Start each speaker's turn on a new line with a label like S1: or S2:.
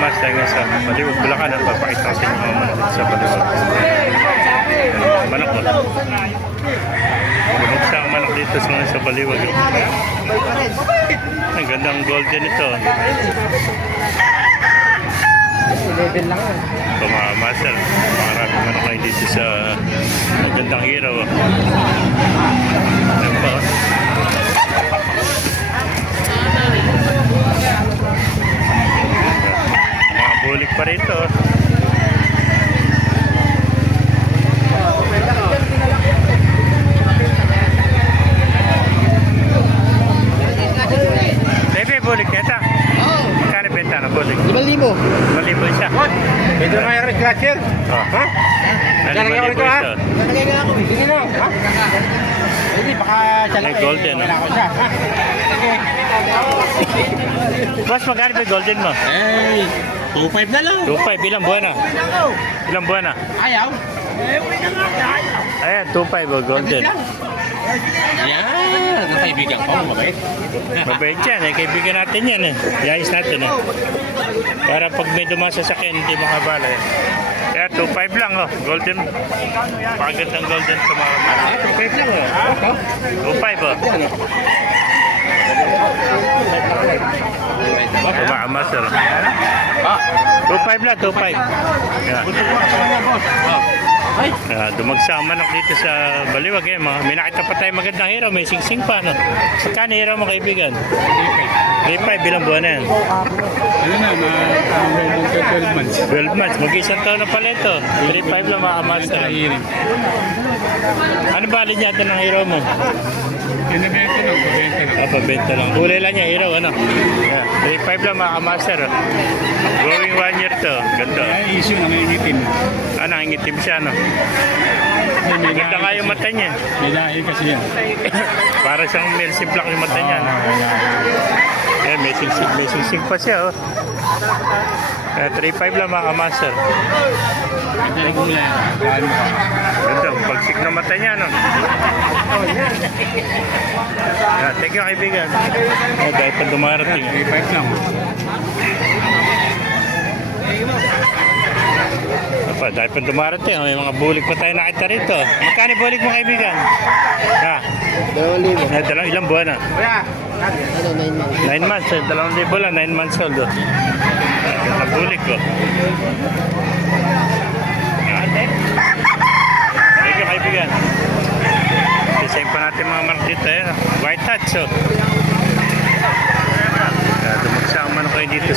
S1: Mas tayo sa Baliwag, Bulacan. Papakita ko sa inyo mga manok dito sa Baliwag. Manok ko. Bumagsa ang manok dito sa Baliwag. Ang gandang golden ito.
S2: Level lang yan.
S1: Ito mga master. Maraming manok kayo dito sa Gandang Hiraw. Ayan po. Mga bulik pa rito. Bebe, bulik neta. Magkano benta na bulik?
S2: 5,000.
S1: 5,000 siya.
S2: Ito na yung clutcher.
S1: Oh.
S2: Ha? Lalagyan ko
S1: 5,000
S2: rito ha?
S1: ito.
S2: Lalagyan nga ako. Sige na. Ha? Hindi, baka siya lang.
S1: May golden,
S2: wala ko siya. Ha?
S1: Boss, magkano ba yung golden mo?
S2: Hey, 2,500 na lang.
S1: 2,500. Ilang buwan na? Ilang buwan na?
S2: Ayaw.
S1: Ayan, 2,500 oh, golden.
S2: Yan, ang kaibigan ko, mabait.
S1: Mabait yan eh. Kaibigan natin yan eh. Iayos natin eh. Para pag may dumasa sa akin, hindi makabala eh. Kaya 2,500 lang oh. Golden. Pagandang golden sa mga mga.
S2: 2,500 lang oh.
S1: 2,500 oh. Master. 2,500 lang, 2,500. Yeah. Dumagsa ang manok dito sa Baliwag eh. May nakita pa tayo magandang hiraw. May sing-sing pa no. Magkano hiraw mo kaibigan? 3,500. Bilang buwan na yan?
S2: Ano na, 12 months.
S1: 12 months. Mag-isang taon na pala ito. 3,500 lang mga master. Ano bali niya ito ng hiraw mo?
S2: Pinabenta lang, pabenta lang.
S1: Pabenta lang. Kulay lang niya hiraw ano? Yeah. 3,500 lang mga master. Going 1 year to. Ganda.
S2: Ay, issue na may ngitin.
S1: Nangingitim siya no? Ganda nga yung mata niya.
S2: May dahil kasi yan.
S1: Para siyang Mercy Black yung mata niya. No? Eh, may sing-sing pa siya oh. 3,500 lang mga master.
S2: Ito yung gulay.
S1: Ganda, pagsik na mata niya no? Thank you kaibigan. Dahil pa dumarating.
S2: 3,500 lang.
S1: Dahil pa dumarating, may mga bulik pa tayo nakita rito. Magkano bulik mo kaibigan?
S2: 2,000.
S1: Ilang buwan na?
S2: Ano, 9 months.
S1: 9 months, 2,000 lang, 9 months old. Ganda bulik ko. Thank you kaibigan. Design pa natin mga manok dito. White touch. Dumagsa ang manok kayo dito